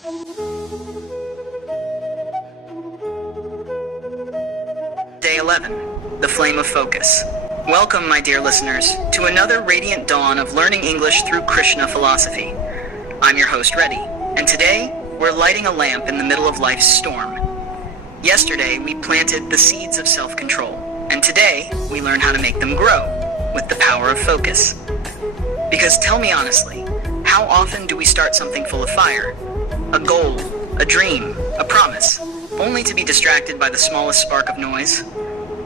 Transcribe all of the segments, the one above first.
Day 11, the flame of focus. Welcome, my dear listeners, to another radiant dawn of learning English through Krishna Philosophy. I'm your host, Reddy, and today we're lighting a lamp in the middle of life's storm. Yesterday, we planted the seeds of self-control, and today we learn how to make them grow with the power of focus. Because tell me honestly, how often do we start something full of fire? A goal, a dream, a promise, only to be distracted by the smallest spark of noise?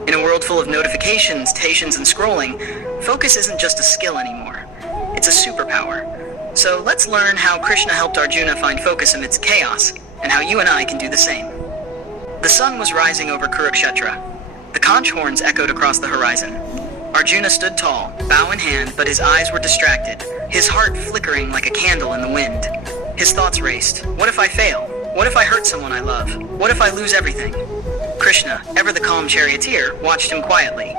In a world full of notifications, stations, and scrolling, focus isn't just a skill anymore. It's a superpower. So let's learn how Krishna helped Arjuna find focus amidst chaos, and how you and I can do the same. The sun was rising over Kurukshetra. The conch horns echoed across the horizon. Arjuna stood tall, bow in hand, but his eyes were distracted, his heart flickering like a candle in the wind. His thoughts raced. What if I fail? What if I hurt someone I love? What if I lose everything? Krishna, ever the calm charioteer, watched him quietly.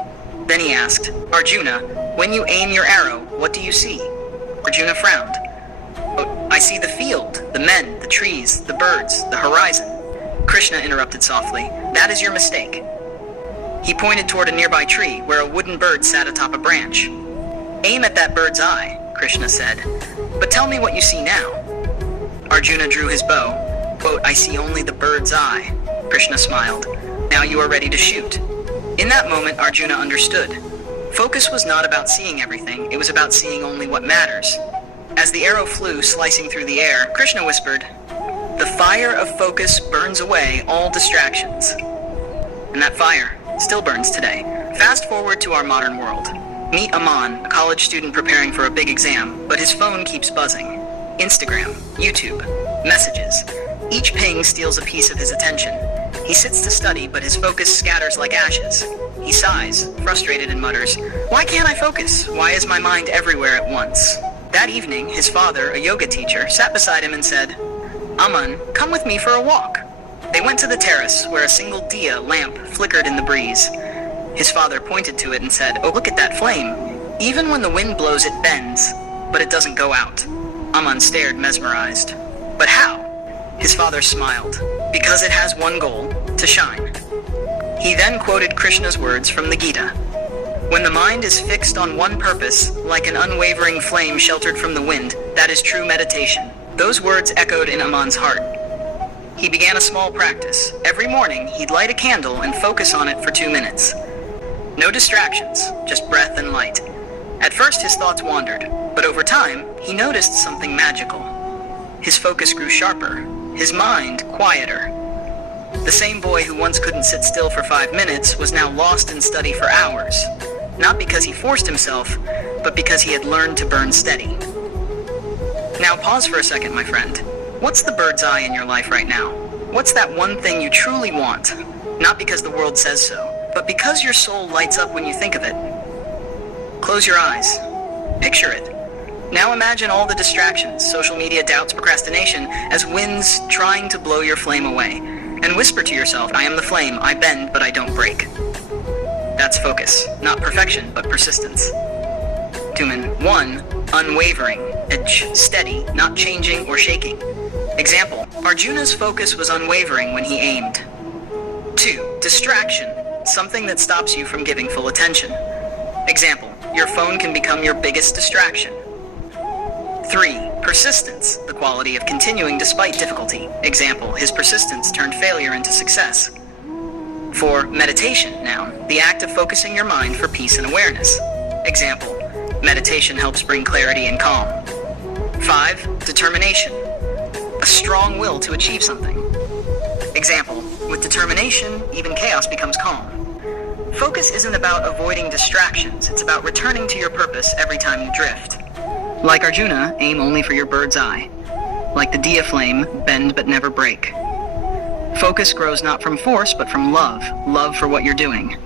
Then he asked, Arjuna, when you aim your arrow, what do you see? Arjuna frowned. Oh, I see the field, the men, the trees, the birds, the horizon. Krishna interrupted softly. That is your mistake. He pointed toward a nearby tree where a wooden bird sat atop a branch. Aim at that bird's eye, Krishna said. But tell me what you see now. Arjuna drew his bow. Quote, I see only the bird's eye. Krishna smiled. Now you are ready to shoot. In that moment, Arjuna understood. Focus was not about seeing everything, it was about seeing only what matters. As the arrow flew, slicing through the air, Krishna whispered, the fire of focus burns away all distractions. And that fire still burns today. Fast forward to our modern world. Meet Aman, a college student preparing for a big exam, but his phone keeps buzzing. Instagram, YouTube, messages. Each ping steals a piece of his attention. He sits to study, but his focus scatters like ashes. He sighs, frustrated, and mutters, why can't I focus? Why is my mind everywhere at once? That evening, his father, a yoga teacher, sat beside him and said, Aman, come with me for a walk. They went to the terrace, where a single diya lamp flickered in the breeze. His father pointed to it and said, oh, look at that flame. Even when the wind blows, it bends, but it doesn't go out. Aman stared, mesmerized. But how? His father smiled. Because it has one goal, to shine. He then quoted Krishna's words from the Gita. When the mind is fixed on one purpose, like an unwavering flame sheltered from the wind, that is true meditation. Those words echoed in Aman's heart. He began a small practice. Every morning, he'd light a candle and focus on it for 2 minutes. No distractions, just breath and light. At first, his thoughts wandered, but over time, he noticed something magical. His focus grew sharper, his mind quieter. The same boy who once couldn't sit still for 5 minutes was now lost in study for hours. Not because he forced himself, but because he had learned to burn steady. Now pause for a second, my friend. What's the bird's eye in your life right now? What's that one thing you truly want? Not because the world says so, but because your soul lights up when you think of it. Close your eyes. Picture it. Now imagine all the distractions, social media, doubts, procrastination, as winds trying to blow your flame away. And whisper to yourself, I am the flame, I bend, but I don't break. That's focus. Not perfection, but persistence. 1. Unwavering. Edge. Steady, not changing or shaking. Example, Arjuna's focus was unwavering when he aimed. 2. Distraction. Something that stops you from giving full attention. Example, your phone can become your biggest distraction. 3. Persistence, the quality of continuing despite difficulty. Example, his persistence turned failure into success. 4. Meditation, noun, the act of focusing your mind for peace and awareness. Example, meditation helps bring clarity and calm. 5. Determination, a strong will to achieve something. Example, with determination, even chaos becomes calm. Focus isn't about avoiding distractions, it's about returning to your purpose every time you drift. Like Arjuna, aim only for your bird's eye. Like the diya flame, bend but never break. Focus grows not from force, but from love. Love for what you're doing.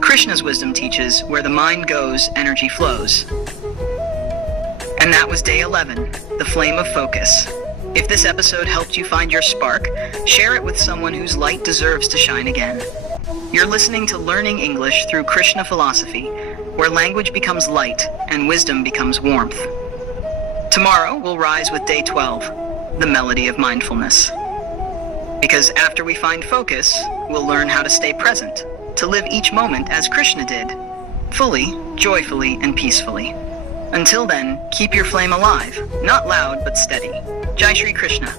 Krishna's wisdom teaches, where the mind goes, energy flows. And that was day 11, the flame of focus. If this episode helped you find your spark, share it with someone whose light deserves to shine again. You're listening to Learning English through Krishna Philosophy, where language becomes light and wisdom becomes warmth. Tomorrow, we'll rise with day 12, the melody of mindfulness. Because after we find focus, we'll learn how to stay present, to live each moment as Krishna did, fully, joyfully, and peacefully. Until then, keep your flame alive, not loud but steady. Jai Shri Krishna.